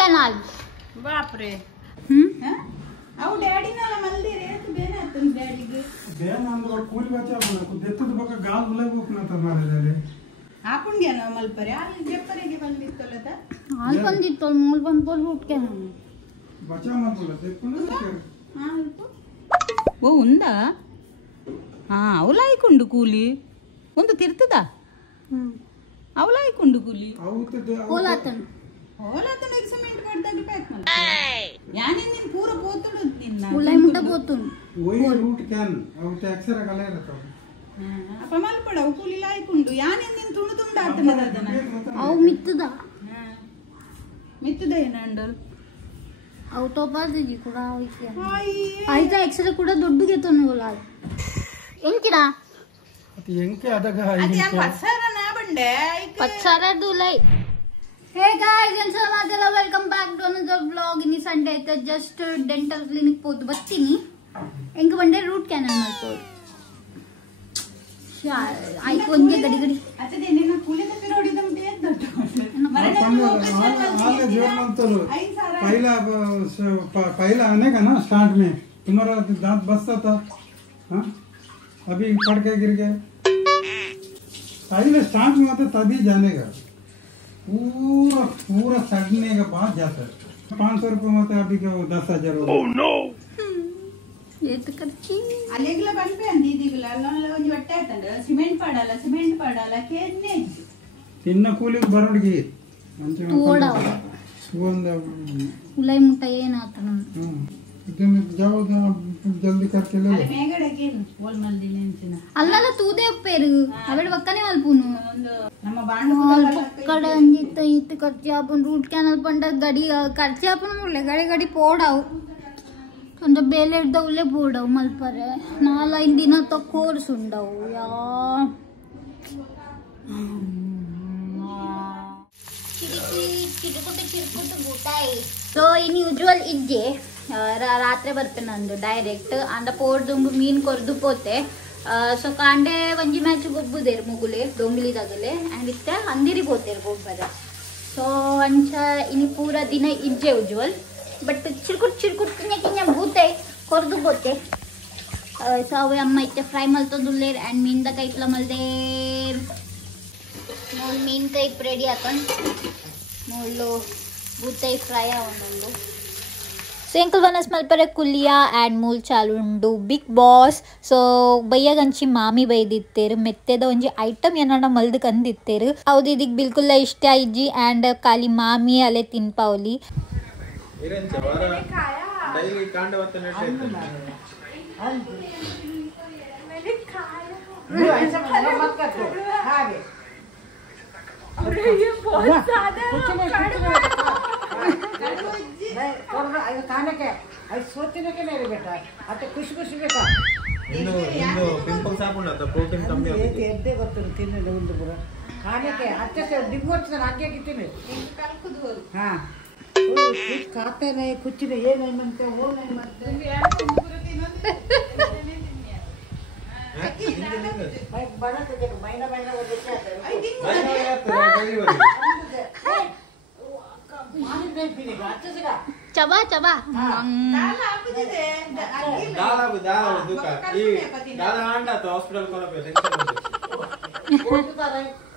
canal बापरे अहो daddy ना मल्दी रे तू बेन आतन डॅडी गे बेन अंदर ಕೂಲಿ ಬಚ್ಚ ಬನಕು ದೆತ್ತದ ಬಕ ಗಾಲ್ ಉಲಬೇಕು ನತ ಮಾರದಾಲೆ ಹಾಕೊಂಡ್ ಗೆನ ಮಲ್ಪರೆ ಅಲ್ಲಿ ಜೆಪ್ಪರಿಗೆ ಬಂದಿತ್ತಲ್ಲದ ಅಲ್ಲಿ ಬಂದಿತ್ತು ಮೂಲ ಬಂದು ಬೋಲ್ ರೂಟ್ ಕ್ಯಾನಲ್ ಬಚ್ಚ ಮಲ್ಪುಲ ದೆಪ್ಪುನ ಹಾ ಓ ಉಂದಾ ಹಾ ಅವಲಾಯ್ಕೊಂಡು ಕೂಲಿ ಒಂದು ತಿರ್ತದ ಅವಲಾಯ್ಕೊಂಡು ಕೂಲಿ ಅವತದೆ ಹೋಲಾತನ್ ಹೋಲಾತನ ಎಕ್ಸ್ಪೆರಿಮೆಂಟ್ ಮಾಡ್ದಾಗ ಪ್ಯಾಕ್ ಮಾಡ್ತೀನಿ ಯಾನೇ ನಿನ್ ಪೂರ ಬೋತುಡು ನಿನ್ನ ಉಲೈ ಮುಟ್ಟ ಬೋತುನ್ ಓಯ್ ರೂಟ್ ಕ್ಯಾನ್ ಅವು ಟ್ಯಾಕ್ಸರ ಕಲೆ ಇರತ ಅಪ ಮಲ್ಪಡ ಅವು ಕೂಲಿ ಲಾಯ್ಕೊಂಡು ಯಾನೇ ನಿನ್ ತುಣು ತುಂಡ ಆತನದ ಅದನ ಅವು ಮಿತ್ತದ ಮಿತ್ತದ ಏನಂಡಲ್ ಅವು ಟೋಪಾದಿಜಿ ಕೂಡ ಆಯ್ತಾ ಎಕ್ಸ್ರೆ ಕೂಡ ದೊಡ್ಡಗೆತನು ಹೋಲಾ ಎಂಕಿನ ಅತಿ ಎಂಕೆ ಅದಾಗ ಅದ ಯಾ ಪಸರ ನಾ ಬಂಡೆ ಪಚ್ಚರ ದುಲೈ हे गाइस ಎಲ್ಲರಿಗೂ welcome back to another vlog ಇನಿ ಸಂಡೇ ಐತೆ ಜಸ್ಟ್ ಡೆಂಟಲ್ ಕ್ಲಿನಿಕ್ ಹೋದ್ ಬರ್ತೀನಿ ಎಂಕ ಬಂಡೆ ರೂಟ್ ಕ್ಯಾನಲ್ ಮಾಡ್ಬೋದು ಆಯ್ತು ಒಂದೇ ಗಡಿ ಗಡಿ ಅದೇ ನಿನ್ನ ಕೂಲಿದ ಪಿರೋಡಿದ ಮುಟ್ಟಿ ದೊಡ್ಡ आले जोर मंतलो पहला आने का ना स्टार्ट में तुम्हारा दांत बसता था हाँ अभी पड़ के गिर गए पहले स्टार्ट में आता तभी जानेगा पूरा पूरा सड़ने के बाद जाता है 500 रुपये में अभी क्या 10,000 oh no ये तो करची ಅಲೆಗ್ಲ ಬಂಪೆ ಅಂದಿದಿಗಲ ಅಲ್ಲ ಒಂದು ಹೊಟ್ಟೆ ಆಯ್ತಂಡ ಸಿಮೆಂಟ್ ಪಡಲ್ಲ ಕೇನ್ನೆ इन्न कूली बरोड़गी तोड़ा सुगंध उलाई मुट्टा ಏನಾತ ನಾನು ಇದನ್ನ ಜಾವದ ಜಲ್ದಿ करके ले ಅಲೆ ಮೇಗಡಕ್ಕೆ ಓಲ್ ಮಲ್ದಿನ ಎಂಚಿನ ಅಲ್ಲಲ್ಲ ತೂದೆ ಪೇರು ಅವಳ ಪಕ್ಕನೆ ಮಲ್ಪುನು ನಮ್ಮ ಬಾಂಡು ಪಕ್ಕಡ ಅಂಜಿತ್ತ ಇತ್ತು ಖರ್ಚು ಆಪನ್ ರೂಟ್ ಕ್ಯಾನಲ್ ಪಂಡ ಗಡಿ ಖರ್ಚು ಆಪನ್ ಮುಳ್ಳೆ ಗಡಿ ಗಡಿ ಪೋಡಾವು కొంత ಬೇಲೆಡ್ದವುಲೆ ಪೋಡಾವು ಮಲ್ಪರೆ 4-5 ದಿನ ತ ಕೋರ್ಸ್ ಉಂಡವು ಯಾ ಸೊ ಇನ್ ಯೂಶುವಲ್ ಇಜ್ಜೆ ರಾತ್ರಿ ಬರ್ಪೆ ನಂದು ಡೈರೆಕ್ಟ್ ಅಂಡ ಪೋಡ್ದುಂಬು ಮೀನ್ ಕೊರ್ದು ಪೋತೆ ಸೊ ಕಾಂಡೆ ಒಂಜಿ ಮ್ಯಾಚ್ ಗೊಬ್ಬುದೇರು ಮುಗುಲೆ ಡೊಂಗ್ಲಿದಾಗಲೆ ಆ್ಯಂಡ್ ಇತ್ತೆ ಅಂದಿರಿ ಪೋತೇರು ಗೊಬ್ಬರ ಸೊ ಅಂಚ ಇನಿ ಪೂರ ದಿನ ಇಜ್ಜೆ ಯೂಶುವಲ್ ಬಟ್ ಚಿರ್ಕುಟ್ ಕಿಂಜ ಭೂತೆ ಕೊರ್ದು ಪೋತೆ ಸೊ ಅವೆ ಅಮ್ಮ ಇತ್ತೆ ಫ್ರೈ ಮಲ್ತದುಲ್ಲೇರ್ ಆ್ಯಂಡ್ ಮೀನ್ದ ಕೈಟ್ಲ ಮಲ್ದೇರ್ ಮೀನ್ ಕೈ ರೆಡಿ ಹಾಕೊಂಡು ಮೂಲು ಬೂತೈ ಫ್ರೈ ಅವನೊಂದು सेंकल वनस मलपरे कुलिया एंड मूल चालुंडु बिग बॉस सो बയ്ಯಗಂಚಿ ಮಾಮಿ ಬೈದಿತ್ತೇರು ಮೆತ್ತೆದ ಒಂಜಿ ಐಟಮ್ ಏನನ ಮಲ್ದು ಕಂದಿತ್ತೇರು ಹೌದು ಇದಕ್ಕೆ ಬಿಲ್ಕುಲ್ ಇಷ್ಟ ಇಜ್ಜಿ ಆ್ಯಂಡ್ ಖಾಲಿ ಮಾಮಿ ಅಲೆ ತಿನ್ಪಾವಲಿ खाने के सोचने के नहीं बेटा अत खुशी खुशी बेटा पिंपल्स प्रोटीन कमी एड्डे ಗೊತ್ತುಂಟು ತಿನ್ನಲು ಒಂದು ಬರ खाने के अच्छे से डिवोर्स आगे कितने हां कुछ खाते नहीं कुछ नहीं ये नहीं मानते वो नहीं मानते भाई बड़ा तो देखो महीना वो देखते हैं पानी नहीं पीनेगा अच्छे से का चबा चबा दाल दुका ಈ दाल ಆಂಡ तो हास्पिटल ಕೊನಬೇಕು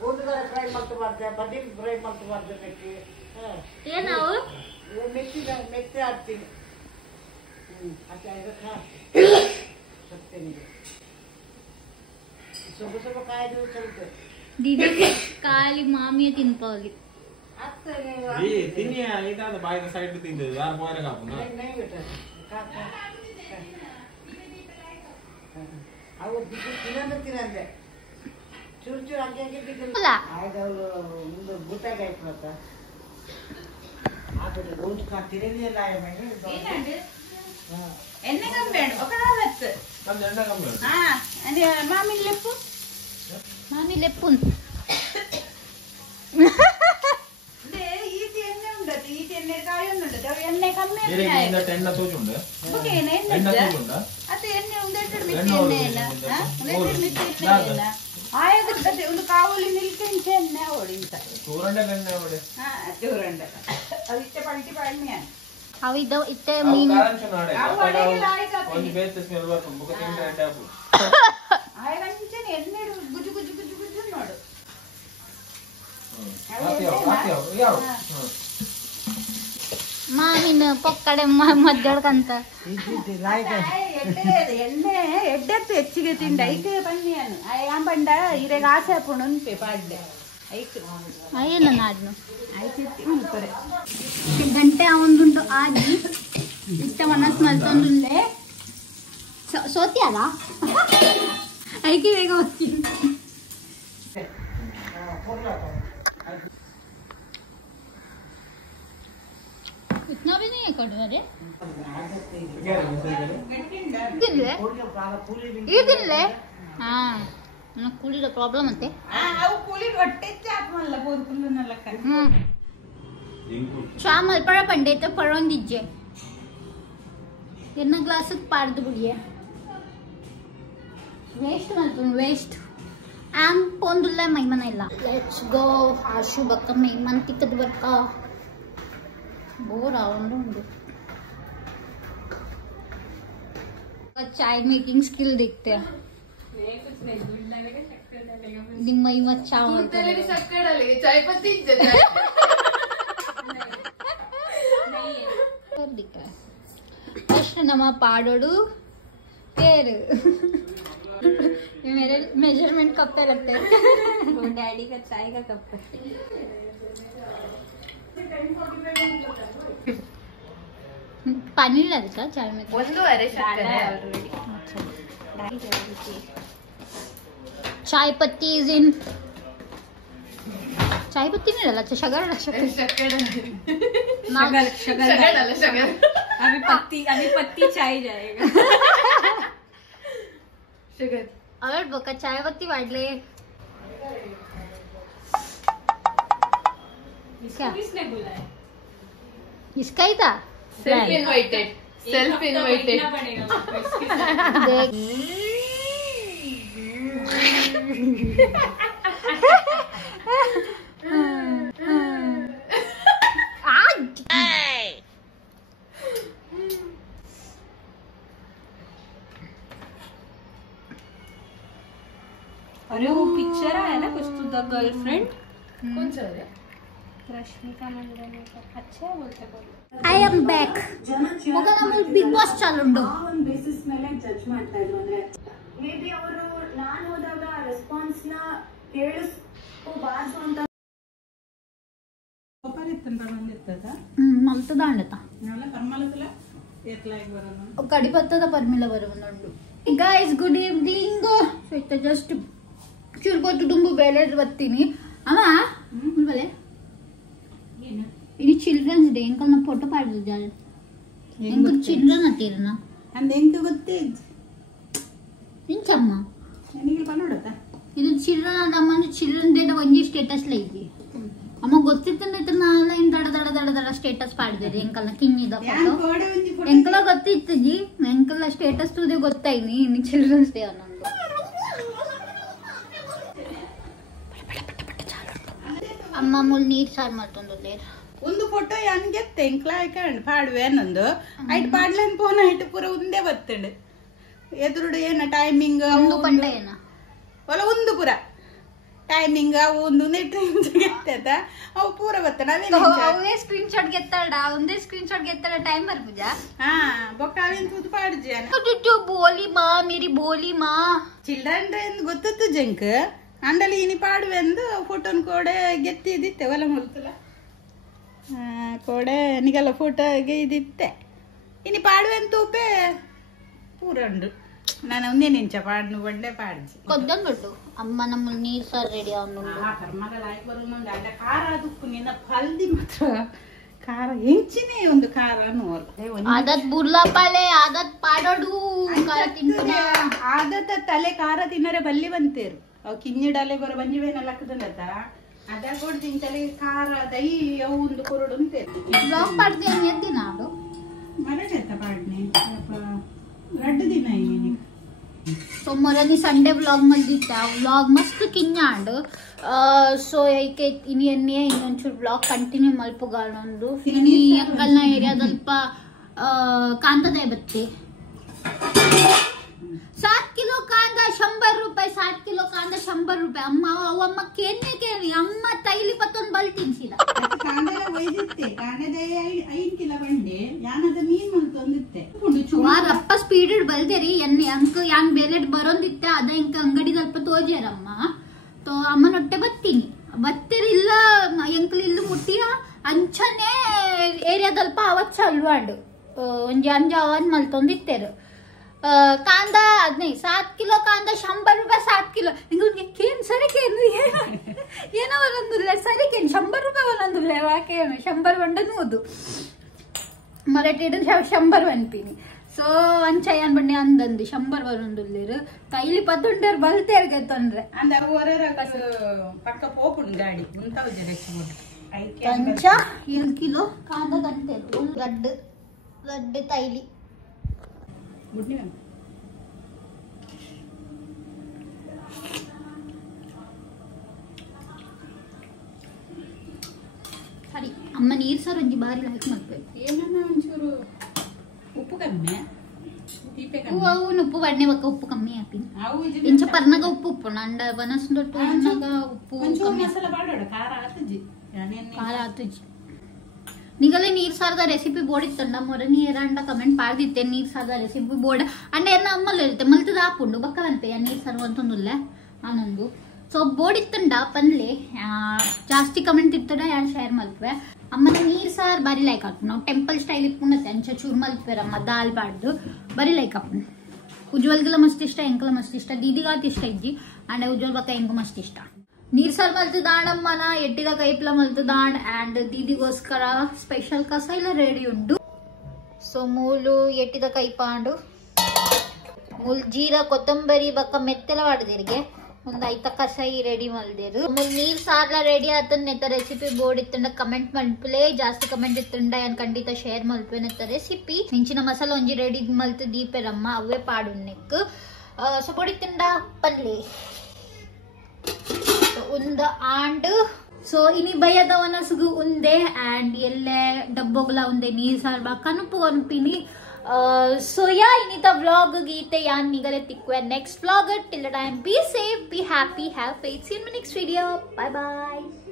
ಓದುತ್ತಾರೆ ಫ್ರೈ ಮಾಡ್ತಾರೆ ಬದಿಲ್ ಫ್ರೈ ಮಾಡ್ತಾರೆ ಮೆಕ್ಕಿ ಏನಾವು ಮೆಕ್ಕಿ ಹಾಕ್ತೀನಿ अच्छा ಇದು ಖಾ ಸತ್ತೇನೆ ಸ್ವಲ್ಪ ಕಾಯ್ದು ಚಲುತ್ತೆ ದೀದಿ ಖಾಲಿ ಮಾಮಿಯ ತಿನ್ಪಾವಲಿ ಈ ತಿನ್ನಿಯ ಇದಾದ ಬಾಯಿದ ಸೈಡ್ ತಿಂದು ಯಾರು ಬಾಯಿರ ಕಾಪು नहीं बेटा ಕಾಕ ಅವು ತಿನ್ನಂದೆ ಚೂರು ಆಗಿ ಬಿದ್ದಿಲ್ಲ ಆಯ್ದವರು ಒಂದು ಬೂಟಾಗ ಆಯ್ತು ಆದ್ರೆ ರೋಜ್ ತಿರಲಿಲ್ಲ ಏನಂದ್ರೆ ಎಣ್ಣೆ ಕಮ್ಮಿ ఒక ನಾಲ್ಕು ಕಂದ ಎಂಡ ಕಮ್ಮಿ అంటే మామి లెప్పు అంటే ఈటి ఎన్నె ఉండదు ఈటి ఎన్నె కాయ ఉండదు అవి ఎన్నె కమ్మి ಎಂಡ ಎಂಡ ತೋಚುಂಡೆ ఓకే ఎన్నె ಎಂಡ ತೋಚುಂಡ ಅತ್ತೆ ಎಣ್ಣೆ ಉಂದೆಟ್ಟು ಮಿತ್ತಿ ಎಣ್ಣೆ ಇಲ್ಲ ಉಂದೆಟ್ಟು ಮಿತ್ತಿ ಎಣ್ಣೆ ಇಲ್ಲ ಆಯದಿರ್ತದೆ ಒಂದು ಕಾವಲಿ ನಿಲ್ಕೆಂಚೆ ಎಣ್ಣೆ ಹೊಡಿಂತ ಚೂರಂಡೆ ಬೆಣ್ಣೆ ಹೊಡೆ ಚೂರಂಡೆ ಅದಿತ್ತೆ ಪಲ್ಟಿ ಪಾಡ್ನಿ ಅವು ಇದು ಇತ್ತೆ ಮೀನು ಒಂದು ಬೇಸ್ ಸ್ಮೆಲ್ ಬರ್ತದೆ ಮುಖ ತಿಂದ್ರೆ ಅಡ್ಡ ಹಾಕು ಆಯಗಂಚನೆ ಎಣ್ಣೆ ಗುಜು ಗುಜು ಗುಜು ಗುಜು ನೋಡು ಮಾವಿನ ಪೊಕ್ಕಡೆ ಮದ್ದಡ್ಕಂತ ಎಣ್ಣೆ ಎಡ್ಡೆತ್ತು ಹೆಚ್ಚಿಗೆ ತಿಂಡ ಐಕೆ ಪನ್ನಿಯನು ಆಯ ಬಂಡ ಇರೆಗ ಆಸೆ ಹಾಕೊಂಡು ಉಂಟೆ ಪಾಡ್ಡೆ ಐಕೆ ಅಯ್ಯಲ್ಲ ನಾಡ್ನು ಐಕೆ ಮುಲ್ಪರೆ ಗಂಟೆ ಅವೊಂದುಂಟು ಆಗಿ ಇಷ್ಟ ಮನಸ್ಸು ಮಲ್ತೊಂದುಲ್ಲೆ ಸೋತಿ ಅಲ್ಲ ಐಕೆ ಬೇಗ ಹೋಗ್ತೀನಿ इतना भी नहीं है कड़वा रे ಇದಿಲ್ಲೆ ಹಾ ನನಗೆ ಕೂಲಿದ ಪ್ರಾಬ್ಲಮ್ ಅಂತೆ ಅವು ಕೂಲಿ ಹೊಟ್ಟೆ ಚಾಪಲ್ಲ ಬೋದ್ ಕುಲ್ಲುನಲ್ಲ ಚಾ ಮಲ್ಪಡ ಪಂಡೇತ ಪರೊಂದಿಜ್ಜೆ ಎನ್ನ ಗ್ಲಾಸ್ ಪಾಡ್ದು ಬಿಡಿಯೆ ವೇಸ್ಟ್ ಮಲ್ಪು ವೇಸ್ಟ್ ಆಮ್ ಪೊಂದುಲ್ಲ ಮೈಮನ ಇಲ್ಲ ಲೆಟ್ಸ್ ಗೋ ಆಶು ಬಕ್ಕ ಮೈಮನ್ ತಿಕ್ಕದ ಬಕ್ಕ ಬೋರ್ ಉಂಡು चाय मेकिंग स्किल देखते हैं निम्मई मत चावल चाय पत्ती दिख रहा है फर्स्ट नमा पाडोडू पेर ये मेरे मेजरमेंट कप पे लगते हैं वो डैडी का चाय का कप है पानी नहीं डालता चाय में चाय पत्ती इज इन चाय पत्ती नहीं डाला शगर अभी पत्ती चाय जाएगा शुगर अगर बका चाय पत्ती वाढले क्या किसने बुलाया इसका ही था सेल्फ इनवाइटेड अरे वो पिक्चर आया ना कुछ तो द गर्लफ्रेंड कौन सा है रश्मिका मंदाना का अच्छा है बोलते बोलो ಐ ಆಮ್ ಬ್ಯಾಕ್ ಮಗ ನಮ್ಮ ಬಿಗ್ ಬಾಸ್ ಚಾಲುಂಡು ಒಂದು ಬೇಸಿಸ್ ಮೇಲೆ ಜಡ್ಜ್ ಮಾಡ್ತಾ ಇದ್ರು ಅಂದ್ರೆ ಮೇ ಬಿ ಅವರು ನಾನು ಹೋದಾಗ ರೆಸ್ಪಾನ್ಸ್ ನ ಕೇಳಿಸ್ಕೋಬಾರ್ದು ಅಂತ ಮಲ್ತದ ಅಂಡತ ಕಡಿಪತ್ತದ ಪರ್ಮಿಲ ಬರುವುದುಂಡು ಗೈಸ್ ಗುಡ್ ಈವ್ನಿಂಗ್ ಸೊ ಇತ್ತ ಜಸ್ಟ್ ಚುರ್ಗೊತ್ತು ದುಂಬು ಬೇಳೆ ಬರ್ತೀನಿ ಅಮ್ಮ ಬಲೆ ini children's day enkalna photo paadu jal enku children atirna and enku gottid inkamma ನನಗೆ ಪನ್ನೋಡತ ಇದು children adamma children day ಒಂಜಿ ಸ್ಟೇಟಸ್ ಲೈಗಿ ಅಮ್ಮ ಗೊತ್ತಿತ್ತಂದ್ರೆ ನಾಳೆ ದಡ ದಡ ದಡ ದಡ ಸ್ಟೇಟಸ್ ಪಾಡ್ದಿರಿ ಎಂಕಲ್ನ ಕಿನ್ನಿದ ಫೋಟೋ ಎಂಕಲ ಗೊತ್ತಿತ್ತಜಿ ಎಂಕಲ ಸ್ಟೇಟಸ್ ತುದೆ ಗೊತ್ತಾಯ್ನಿ ಇನ್ನು ಚಿಲ್ಡ್ರನ್ಸ್ ಡೇ ಅನ್ನೊಂದು ಅಮ್ಮ ಮುಲ್ ನೀರ್ ಸಾರ್ ಮಾಡ್ತೊಂದು ಒಂದು ಫೋಟೋ ಯಾನ್ಗೆತ್ತೆ ಎಂಕ್ಲಾಯ್ಕಂಡ್ ಪಾಡುವೆ ಅನ್ನೊಂದು ಐಟ್ ಪಾಡ್ಲನ್ ಪೋನ ಐಟ್ ಪೂರ ಒಂದೇ ಬತ್ತಂಡು ಎದುರುಡು ಏನ ಟೈಮಿಂಗ್ ಒಂದು ಪಂಡ ಏನ ಒಲ ಒಂದು ಪೂರ ಟೈಮಿಂಗ್ ಅವು ಒಂದು ಗೆತ್ತ ಅವು ಪೂರ ಬತ್ತಣ ಅವೇ ಸ್ಕ್ರೀನ್ ಶಾಟ್ ಗೆತ್ತಾಡ ಒಂದೇ ಸ್ಕ್ರೀನ್ ಶಾಟ್ ಗೆತ್ತಾಡ ಟೈಮರ್ ಪೂಜಾ ಹಾ ಬೊಕ್ಕ ಅವೇನ್ ತೂತು ಪಾಡ್ಜಿ ಬೋಲಿ ಮಾ ಮೇರಿ ಬೋಲಿ ಮಾ ಚಿಲ್ಡ್ರನ್ ಡೇ ಗೊತ್ತತ್ತು ಜಂಕ್ ಅಂಡಲಿ ಇನಿ ಪಾಡುವೆ ಅಂದು ಫೋಟೋನ್ ಕೋಡೆ ಗೆತ್ತಿದ್ದಿತ್ತೆ ಒಲ ಮುಲ್ತಲ ಕೋಡೆ ನಿಗಲ್ಲ ಫೋಟೋಗೆ ಇದಿತ್ತೆ ಇನಿ ಪಾಡುವೆ ಅಂತೂಪೆ ಪೂರಂಡು ನಾನು ಒಂದೇ ನಿಂಚ ಪಾಡ್ನು ಬಂಡೆ ಪಾಡ್ಜಿ ಕೊದ್ದಂಗೊಟ್ಟು ಅಮ್ಮ ನಮ್ಮ ನೀರ್ ಸಾರ್ ರೆಡಿ ಅವನು ಖಾರ ಅದಕ್ಕೂ ನಿನ್ನ ಹಲ್ದಿ ಮಾತ್ರ ಖಾರ ಹೆಂಚಿನೇ ಒಂದು ಖಾರ ಆದತ್ ಬುರ್ಲಾಪಾಲೆ ಆದತ್ ಪಾಡೋಡು ಖಾರ ತಿಂತ ಆದತ್ತ ತಲೆ ಖಾರ ತಿನ್ನರೆ ಬಲ್ಲಿ ಬಂತೇರು ಅವು ಕಿನ್ನಿಡಲೆ ಬರೋ ಬಂಜಿವೇನ ಲೆಕ್ಕದಲ್ಲದ ಅದ ಕೊಡ್ ತಿಂತಲೆ ಖಾರ ದೈ ಅವು ಒಂದು ಕೊರಡು ಅಂತೇರು ಬ್ಲಾಗ್ ಪಾಡ್ತೀನಿ ಎದ್ದಿನ ಅದು ಮರಡೆತ್ತ ಪಾಡ್ನಿ ರಡ್ಡು ದಿನ ಸೊ ಮೊರನಿ ಸಂಡೇ ವ್ಲಾಗ್ ಮಲ್ದಿತ್ತೆ ಆ ವ್ಲಾಗ್ ಮಸ್ತ್ ಕಿನ್ನಾಂಡ್ ಸೊ ಏಕೆ ಇನ್ನೇ ಇನ್ನೊಂಚೂರು ವ್ಲಾಗ್ ಕಂಟಿನ್ಯೂ ಮಲ್ಪುಗಾಳೊಂದು ಅಂಕಲ್ನ ಏರಿಯಾದಲ್ಪ ಕಾಂತದೆ ಬತ್ತೆ 7 किलो कांदा 100 रुपये 7 किलो कांदा 100 रुपये अम्म अव्वम्म केन्ने अम्म तैली पत्तोंದು ಬಲ್ ತಿನ್ಸಿದ ಕಾಂದೆಲ್ಲ ಒಯ್ದಿತ್ತೆ ಕಾಂದೆದ 5 ಕಿಲೋ ಬಂಡೆ ಯಾನದ ಮೀನ್ ಮಲ್ತೊಂದಿತ್ತೆ ವಾರಪ್ಪ ಸ್ಪೀಡ್ ಬಲ್ದೇರಿ ಎಣ್ಣೆ ಅಂಕ ಯಾನ್ ಬೇಲೆಟ್ ಬರೋಂದಿತ್ತೆ ಅದ ಇಂಕ ಅಂಗಡಿ ಸ್ವಲ್ಪ ತೋಜಾರಮ್ಮ ತೋ ಅಮ್ಮನೊಟ್ಟೆ ಬತ್ತೀನಿ ಬತ್ತಿರಿಲ್ಲ ಎಂಕಲ್ ಇಲ್ಲಿ ಮುಟ್ಟಿಯ ಅಂಚನೆ ಏರಿಯಾದಲ್ಪ ಅವಚ್ಚ ಅಲ್ವಾಡು ಒಂಜಿ ಅಂಜಾವನ್ ಮಲ್ತೊಂದಿತ್ತೇರು कांदा 7 किलो कांदा 100 रुपये 7 किलो केन सरी ಏನೋ ಒಂದೊಂದಿಲ್ಲ ಸರಿ 100 ರೂಪಾಯಿ ಒಂದೊಂದಿಲ್ಲ ಯಾಕೆ 100 ಬಂಡನೂದು ಮರಾಠಿ 100 ಅನ್ಪಿನಿ ಸೊ ಅಂಚಯ್ಯನ್ ಬಣ್ಣೆ ಅಂದಂದು 100 ಬರೊಂದುಲ್ಲೇರು ಕೈಲಿ ಪತ್ತುಂಡರ್ ಬಲ್ತೇರ್ಗೆ ತೊಂದ್ರೆ ಅಂದ ಅವರ ಪಕ್ಕ ಪೋಪುಂಡು ಗಾಡಿ ಉಂತಾವು ಜರೆಚ್ಚಿಬಿಟ್ಟು ಅಂಚ 7 ಕಿಲೋ ಕಾಂದ ಗಂಟೆರು ಗಡ್ಡೆ ತೈಲಿ ಸರಿ ಅಮ್ಮ ನೀರ್ ಸಾರು ಒಂಜಿ ಬಾರಿ ಲೈಕ್ ಮಾಡ್ಬೇಕು ಏನನ್ನ ಒಂಚೂರು ಉಪ್ಪು ಕಮ್ಮಿ అవును ఉప్పు పడిన ఒక ఉప్పు కమ్మి ఆపి ಅವು ఇంచ పర్నగ ఉప్పు ఉప్పు నండ వనసుందొట్టు ఉప్పు ಒಂಚೂರು ಕಮ್ಮಿ ಮಸಾಲ ಬಾಡೋಡ ಖಾರ ಆತಜಿ ಖಾರ ಆತುಜಿ ನಿಗಲೆ ನೀರ್ ಸಾರದ ರೆಸಿಪಿ ಬೋರ್ಡ್ ಇತ್ತಂಡ ಮೊರನಿ ಏರಂಡ ಕಮೆಂಟ್ ಪಾಡ್ದಿತ್ತೆ ನೀರ್ ಸಾರದ ರೆಸಿಪಿ ಬೋರ್ಡ್ ಅಂಡ್ ಏನ ಅಮ್ಮಲ್ಲಿ ಇರುತ್ತೆ ಮಲ್ತದ ಹಾಪುಂಡು ಬಕ್ಕವಂತೆ ನೀರ್ ಸಾರು ಅಂತಂದುಲ್ಲೆ ಆನೊಂದು ಸೊ ಬೋರ್ಡ್ ಇತ್ತಂಡ ಪನ್ಲೆ ಜಾಸ್ತಿ ಕಮೆಂಟ್ ಇತ್ತಡ ಯಾರು ಶೇರ್ ಮಲ್ಪೆ ಅಮ್ಮನ ನೀರ್ ಸಾರ್ ಬರಿ ಲೈಕ್ ಹಾಕು ನಾವು ಟೆಂಪಲ್ ಸ್ಟೈಲ್ ಇಪ್ಪುಣತ್ತೆ ಅಂಚ ಚೂರ್ ಮಲ್ಪೇರಮ್ಮ ದಾಲ್ ಪಾಡ್ದು ಬರಿ ಲೈಕ್ ಹಾಪು ಉಜ್ವಲ್ಗೆಲ್ಲ ಮಸ್ತ್ ಇಷ್ಟ ಎಂಕಲ ಮಸ್ತ್ ಇಷ್ಟ ದೀದಿಗಾತ್ ಇಷ್ಟ ಇಜ್ಜಿ ಅಂಡ್ ಉಜ್ವಲ್ ಬಕ್ಕ ಎಂಕು ಮಸ್ತ್ ಇಷ್ಟ ನೀರ್ ಸಾರ್ ಮಲ್ತದಾಣಮ್ಮನ ಎಟ್ಟಿದ ಕೈಪ್ಲ ಮಲ್ತದಾಣ್ ಅಂಡ್ ದೀದಿಗೋಸ್ಕರ ಸ್ಪೆಷಲ್ ಕಸಾಯಿಲ ರೆಡಿ ಉಂಡು ಸೊ ಮೂಲು ಎಟ್ಟಿದ ಕೈಪಾಂಡು ಮೂಲ್ ಜೀರಾ ಕೊತ್ತಂಬರಿ ಬಕ್ಕ ಮೆತ್ತಲ ವಾಡದಿರಿಗೆ ಒಂದು ಐತ ಕಸಾಯಿ ರೆಡಿ ಮಲ್ದೇರು ನೀರ್ ಸಾರ್ಲ ರೆಡಿ ಆತನ್ನೆತ್ತ ರೆಸಿಪಿ ಬೋರ್ಡ್ ಇತ್ತಂಡ ಕಮೆಂಟ್ ಮಲ್ಪಲೆ ಜಾಸ್ತಿ ಕಮೆಂಟ್ ಇತ್ತಂಡ ಏನ್ ಖಂಡಿತ ಶೇರ್ ಮಲ್ಪೆನೆತ್ತ ರೆಸಿಪಿ ಹಿಂಚಿನ ಮಸಾಲ ಒಂಜಿ ರೆಡಿ ಮಲ್ತು ದೀಪೆರಮ್ಮ ಅವೇ ಪಾಡುನ್ನೆಕ್ ಸೊ ಬೋರ್ಡ್ ಇತ್ತಂಡ ಪಲ್ಲೆ ಉಂದ ಆಂಡ್ ಸೊ ಇನಿ ಬಯ್ಯದವನ ಸುಗು ಉಂದೆ ಅಂಡ್ ಎಲ್ಲೆ ಡಬ್ಬೊಗ್ಲ ಉಂದೆ ನೀರ್ ಸಾರ್ ಬಾ ಕನುಪು ಅನ್ಪಿನಿ so yeah inita vlog geete yan nigale tikwe next vlog till the time be safe be happy have faith see you in my next video bye bye